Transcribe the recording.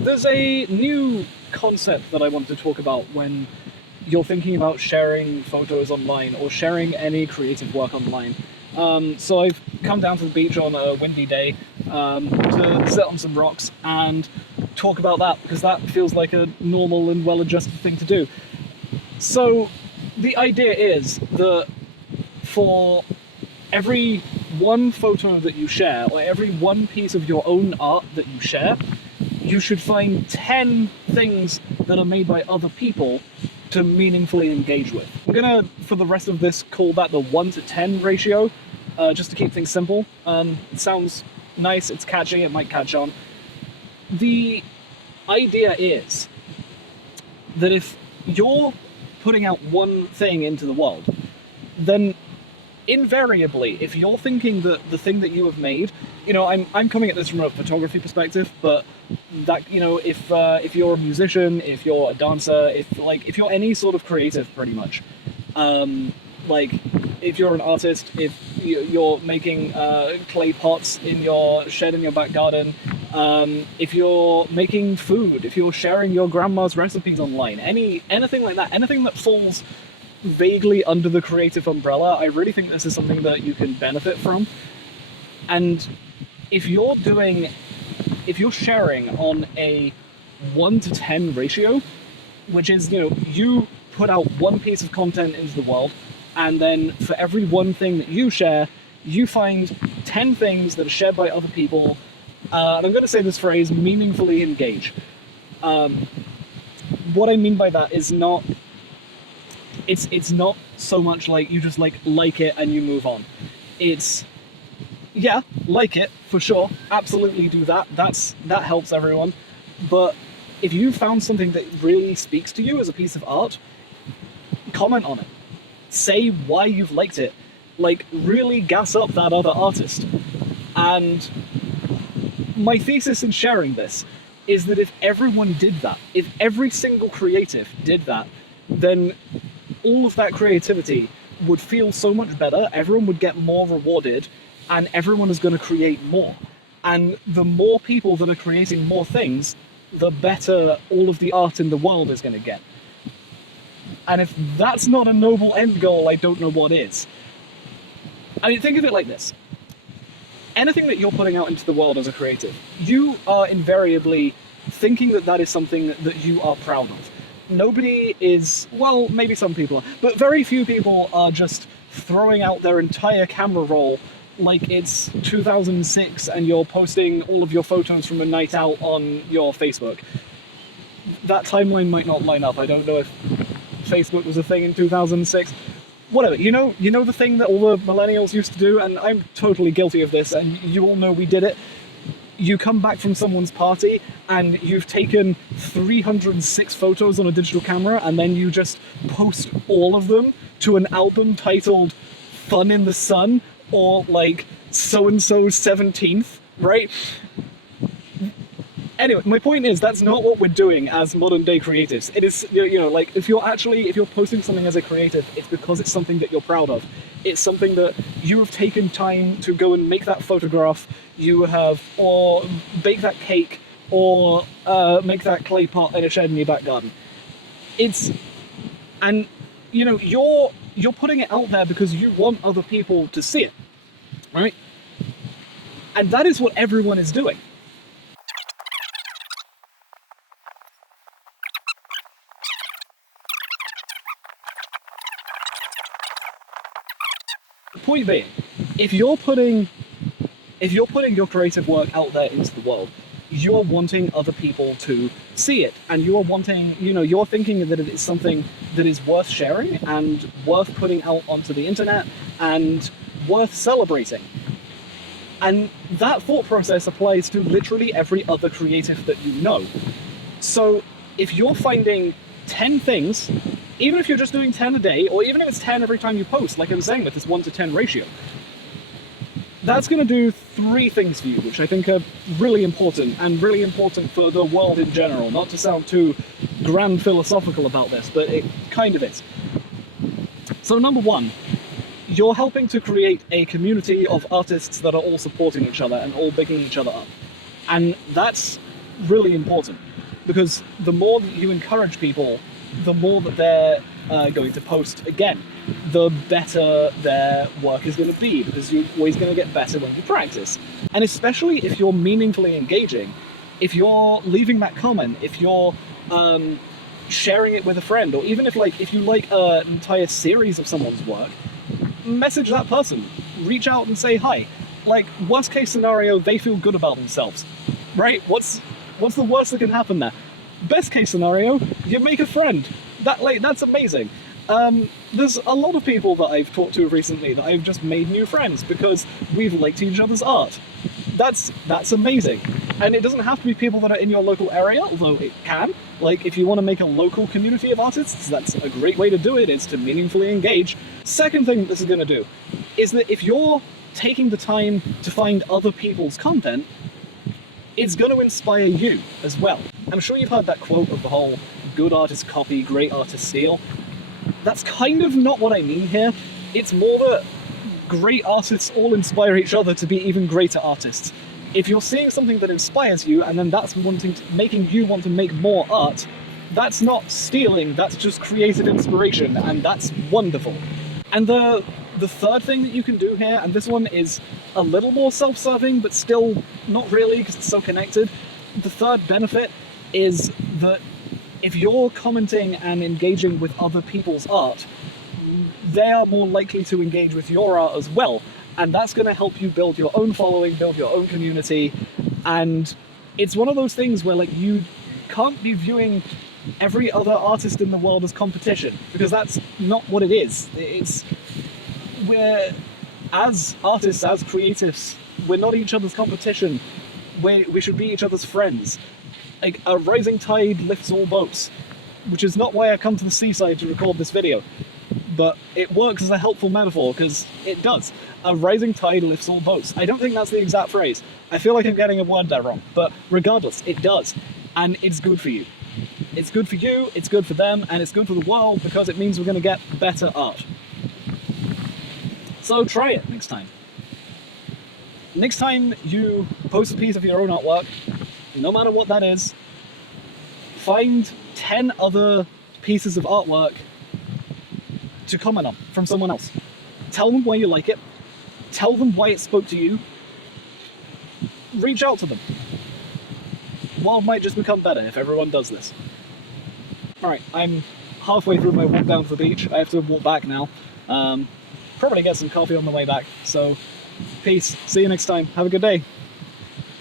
there's a new concept that I want to talk about when you're thinking about sharing photos online or sharing any creative work online. So I've come down to the beach on a windy day to sit on some rocks and talk about that, because that feels like a normal and well-adjusted thing to do. So the idea is that for every one photo that you share, or every one piece of your own art that you share, you should find 10 things that are made by other people to meaningfully engage with. I'm gonna, for the rest of this, call that the 1 to 10 ratio, just to keep things simple. It sounds nice, it's catchy, it might catch on. The idea is that if you're putting out one thing into the world, then invariably, if you're thinking that the thing that you have made, I'm coming at this from a photography perspective, but that, if you're a musician, if you're a dancer, if you're any sort of creative, pretty much, if you're an artist, if you're making clay pots in your shed in your back garden, if you're making food, if you're sharing your grandma's recipes online, anything like that, anything that falls vaguely under the creative umbrella, I really think this is something that you can benefit from. And if you're sharing on a 1 to 10 ratio, which is, you put out one piece of content into the world, and then for every one thing that you share, you find 10 things that are shared by other people, and I'm going to say this phrase, meaningfully engage. What I mean by that is not, it's not so much like you just like it and you move on. It's, yeah, like it, for sure, absolutely do that, that helps everyone, but if you found something that really speaks to you as a piece of art, comment on it. Say why you've liked it. Really gas up that other artist. And my thesis in sharing this is that if everyone did that, if every single creative did that, then all of that creativity would feel so much better, everyone would get more rewarded, and everyone is going to create more. And the more people that are creating more things, the better all of the art in the world is going to get. And if that's not a noble end goal, I don't know what is. I mean, think of it like this. Anything that you're putting out into the world as a creative, you are invariably thinking that that is something that you are proud of. Nobody is, well, maybe some people are, but very few people are just throwing out their entire camera roll like it's 2006 and you're posting all of your photos from a night out on your Facebook. That timeline might not line up. I don't know if Facebook was a thing in 2006. Whatever, you know the thing that all the millennials used to do, and I'm totally guilty of this, and you all know we did it. You come back from someone's party and you've taken 306 photos on a digital camera, and then you just post all of them to an album titled Fun in the Sun, or so-and-so's 17th, right? Anyway, my point is, that's not what we're doing as modern day creatives. It is, if you're posting something as a creative, it's because it's something that you're proud of. It's something that you have taken time to go and make that photograph, or bake that cake, or make that clay pot in a shed in your back garden. You're putting it out there because you want other people to see it, right? And that is what everyone is doing. Point being, if you're putting your creative work out there into the world, you're wanting other people to see it, and you're wanting, you're thinking that it is something that is worth sharing and worth putting out onto the internet and worth celebrating. And that thought process applies to literally every other creative that you know. So if you're finding 10 things, even if you're just doing 10 a day, or even if it's 10 every time you post, like I'm saying with this 1 to 10 ratio, that's going to do 3 things for you, which I think are really important, and really important for the world in general. Not to sound too grand philosophical about this, but it kind of is. So number 1, you're helping to create a community of artists that are all supporting each other and all bigging each other up. And that's really important, because the more that you encourage people, the more that they're going to post again, the better their work is going to be, because you're always going to get better when you practice. And especially if you're meaningfully engaging, if you're leaving that comment, if you're sharing it with a friend, or even if you like an entire series of someone's work, message that person, reach out and say hi. Like, worst case scenario, they feel good about themselves, right? What's the worst that can happen there? Best case scenario, you make a friend. That's amazing. There's a lot of people that I've talked to recently that I've just made new friends because we've liked each other's art. That's amazing. And it doesn't have to be people that are in your local area, although it can. Like, if you want to make a local community of artists, that's a great way to do it, is to meaningfully engage. Second thing this is going to do is that if you're taking the time to find other people's content, it's going to inspire you as well. I'm sure you've heard that quote of the whole good artists copy, great artists steal. That's kind of not what I mean here. It's more that great artists all inspire each other to be even greater artists. If you're seeing something that inspires you, and then that's making you want to make more art, that's not stealing, that's just creative inspiration, and that's wonderful. And the third thing that you can do here, and this one is a little more self-serving, but still not really, because it's so connected. The third benefit is that if you're commenting and engaging with other people's art, they are more likely to engage with your art as well. And that's going to help you build your own following, build your own community. And it's one of those things where, like, you can't be viewing every other artist in the world as competition, because that's not what it is. We're, as artists, as creatives, we're not each other's competition. We should be each other's friends. Like, a rising tide lifts all boats, which is not why I come to the seaside to record this video. But it works as a helpful metaphor, because it does. A rising tide lifts all boats. I don't think that's the exact phrase. I feel like I'm getting a word there wrong. But regardless, it does. And it's good for you. It's good for you, it's good for them, and it's good for the world, because it means we're going to get better art. So try it next time. Next time you post a piece of your own artwork, no matter what that is, find 10 other pieces of artwork to comment on from someone else. Tell them why you like it. Tell them why it spoke to you. Reach out to them. The world might just become better if everyone does this. Alright, I'm halfway through my walk down to the beach. I have to walk back now. Probably get some coffee on the way back. So, peace. See you next time. Have a good day.